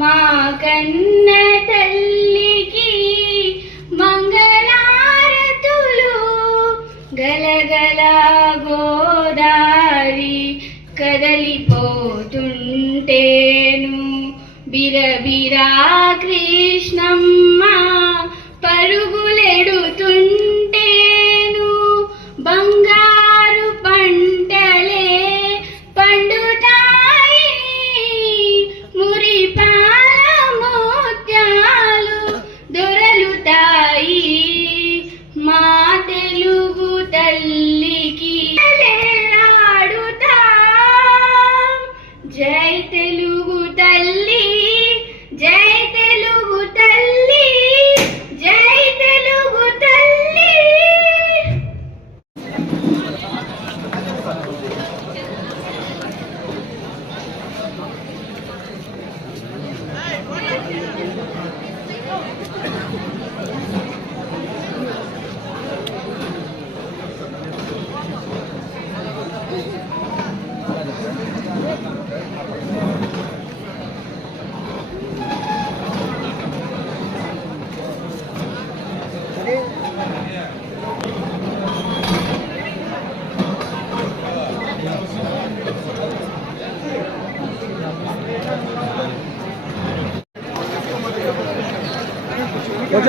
మా కన్న తల్లికి మంగళారతులు గలగల గోదారి కదలిపోతుంటేను బిరబిరా కృష్ణమ్మ పరుగులెడుతుంటేను బంగారు పంటలే పండుతాయి మురిపాల మోత్యాలు దొరలుతాయి మా తెలుగు తల్లికి జై తెలుగు తల్లి జై తెలుగు తల్లి జై తెలుగు తల్లి.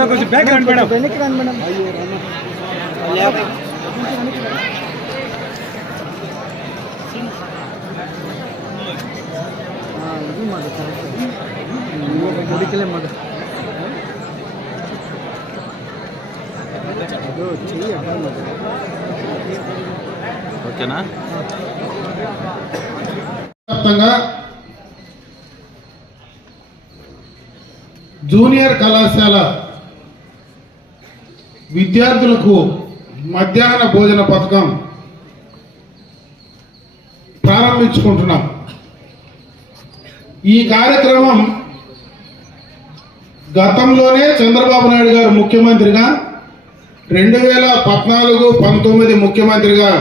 కొంచెం బ్యాక్ రండి మేడం. వెనక్కి రండి మేడం. ఇది మాట కరెక్ట్ ముడికలే మాట చెయ్యి ఓకేనా. జూనియర్ కళాశాల విద్యార్థులకు మధ్యాహ్న భోజన పథకం ప్రారంభించుకుంటున్నాం. ఈ కార్యక్రమం గతంలోనే చంద్రబాబు నాయుడు గారు ముఖ్యమంత్రిగా 2014-19 ముఖ్యమంత్రిగా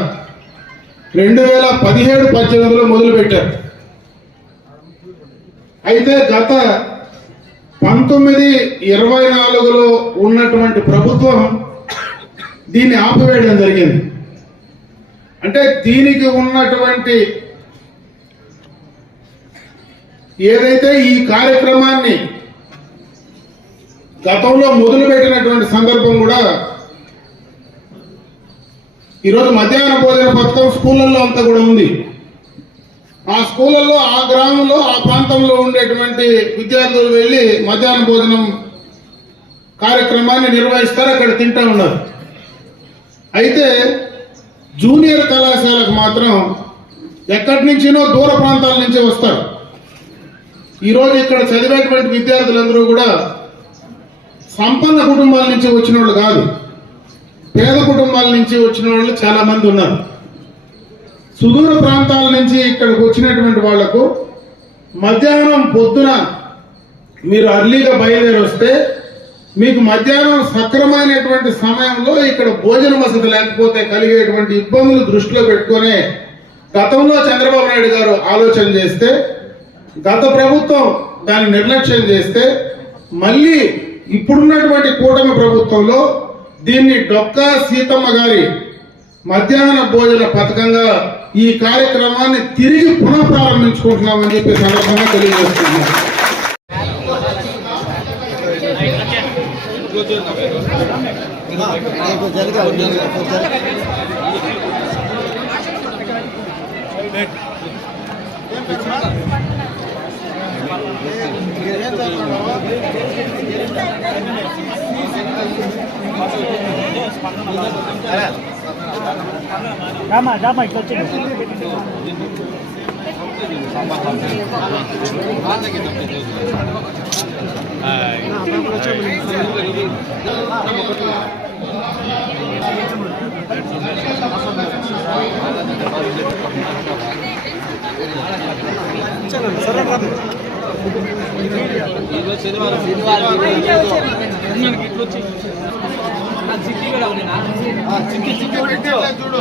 2017-18లో మొదలుపెట్టారు. అయితే గత 19-24లో ఉన్నటువంటి ప్రభుత్వం దీన్ని ఆపివేయడం జరిగింది. అంటే దీనికి ఉన్నటువంటి ఏదైతే ఈ కార్యక్రమాన్ని గతంలో మొదలుపెట్టినటువంటి సందర్భం కూడా ఈరోజు మధ్యాహ్న భోజన పథకం స్కూళ్ళల్లో అంతా కూడా ఉంది. ఆ స్కూళ్ళల్లో ఆ గ్రామంలో ఆ ప్రాంతంలో ఉండేటువంటి విద్యార్థులు వెళ్ళి మధ్యాహ్న భోజనం కార్యక్రమాన్ని నిర్వహిస్తారు, అక్కడ తింటూ ఉన్నారు. అయితే జూనియర్ కళాశాలకు మాత్రం ఎక్కడి నుంచినో దూర ప్రాంతాల నుంచి వస్తారు. ఈరోజు ఇక్కడ చదివేటువంటి విద్యార్థులందరూ కూడా సంపన్న కుటుంబాల నుంచి వచ్చిన వాళ్ళు కాదు, పేద కుటుంబాల నుంచి వచ్చిన వాళ్ళు చాలా మంది ఉన్నారు. సుదూర ప్రాంతాల నుంచి ఇక్కడికి వచ్చినటువంటి వాళ్లకు మధ్యాహ్నం పొద్దున మీరు అర్లీగా బయలుదేరి వస్తే మీకు మధ్యాహ్నం సక్రమైనటువంటి సమయంలో ఇక్కడ భోజన వసతి లేకపోతే కలిగేటువంటి ఇబ్బందులు దృష్టిలో పెట్టుకునే గతంలో చంద్రబాబు నాయుడు గారు ఆలోచన చేస్తే, గత ప్రభుత్వం దాన్ని నిర్లక్ష్యం చేస్తే, మళ్ళీ ఇప్పుడున్నటువంటి కూటమి ప్రభుత్వంలో దీన్ని డొక్కా సీతమ్మ గారి మధ్యాహ్న భోజన పథకంగా ఈ కార్యక్రమాన్ని తిరిగి పునః ప్రారంభించుకుంటున్నామని చెప్పి సందర్భంగా తెలియజేస్తున్నాం. రామా ఇట్లా వచ్చి చూడు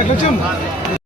ఎట్లా